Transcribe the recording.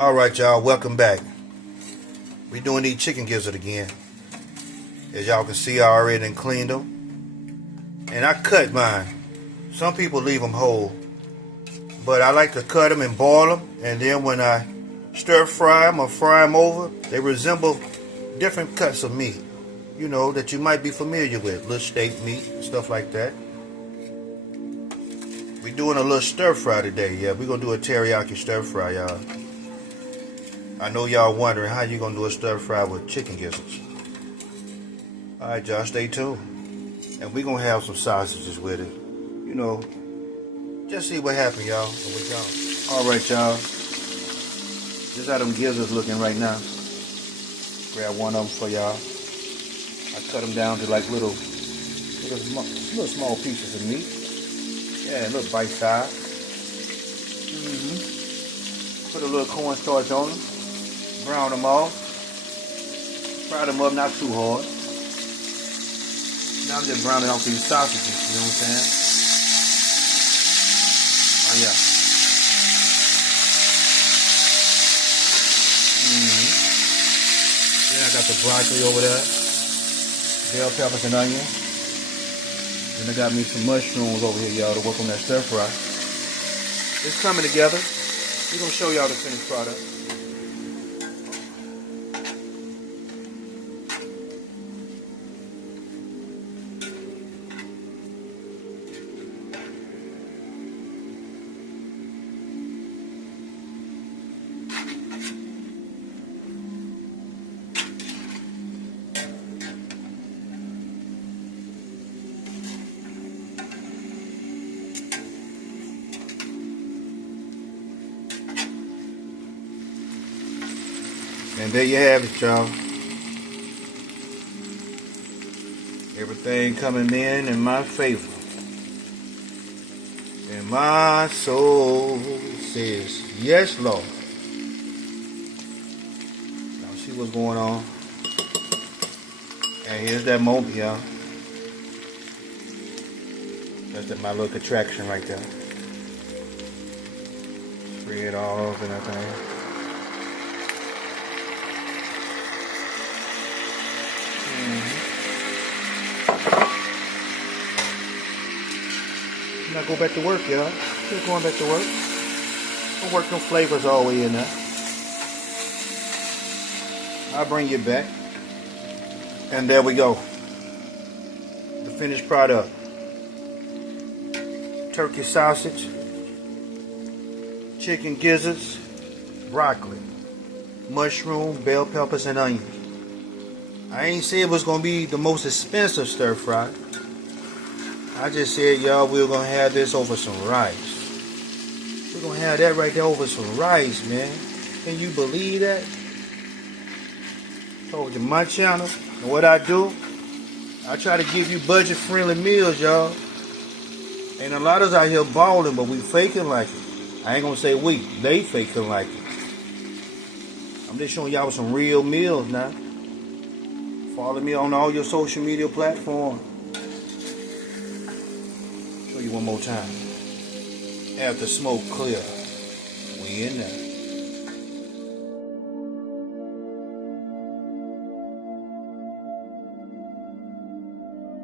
Alright y'all, welcome back. We doing these chicken gizzard again. As y'all can see, I already done cleaned them. And I cut mine. Some people leave them whole. But I like to cut them and boil them. And then when I stir fry them or fry them over, they resemble different cuts of meat. You know, that you might be familiar with. Little steak meat, stuff like that. We doing a little stir fry today, yeah. We're going to do a teriyaki stir fry, y'all. I know y'all wondering how you gonna do a stir fry with chicken gizzards. Alright y'all, stay tuned. And we gonna have some sausages with it. You know, just see what happens, y'all. Alright y'all. This how them gizzards looking right now. Grab one of them for y'all. I cut them down to like little small pieces of meat. Yeah, little bite size. Put a little cornstarch on them. Brown them off. Fry them up, not too hard. Now I'm just browning off these sausages, you know what I'm saying? Oh yeah. Then I got the broccoli over there. Bell peppers and onions. Then I got me some mushrooms over here, y'all, to work on that stir fry. It's coming together. We're gonna show y'all the finished product. And there you have it, y'all. Everything coming in my favor. And my soul says, yes, Lord. Now see what's going on. And here's that moment, y'all. That's my little contraction right there. Spray it all over and everything. Now go back to work, y'all. Still going back to work. Don't work them flavors all the way in there. I'll bring you back. And there we go. The finished product. Turkey sausage, chicken gizzards, broccoli, mushroom, bell peppers, and onions. I ain't say it was going to be the most expensive stir fry. I just said, y'all, we're going to have this over some rice. We're going to have that right there over some rice, man. Can you believe that? Over to my channel. And what I do, I try to give you budget-friendly meals, y'all. And a lot of us out here balling, but we faking like it. I ain't going to say we. They faking like it. I'm just showing y'all some real meals now. Follow me on all your social media platforms. Show you one more time. After smoke clear, we in there.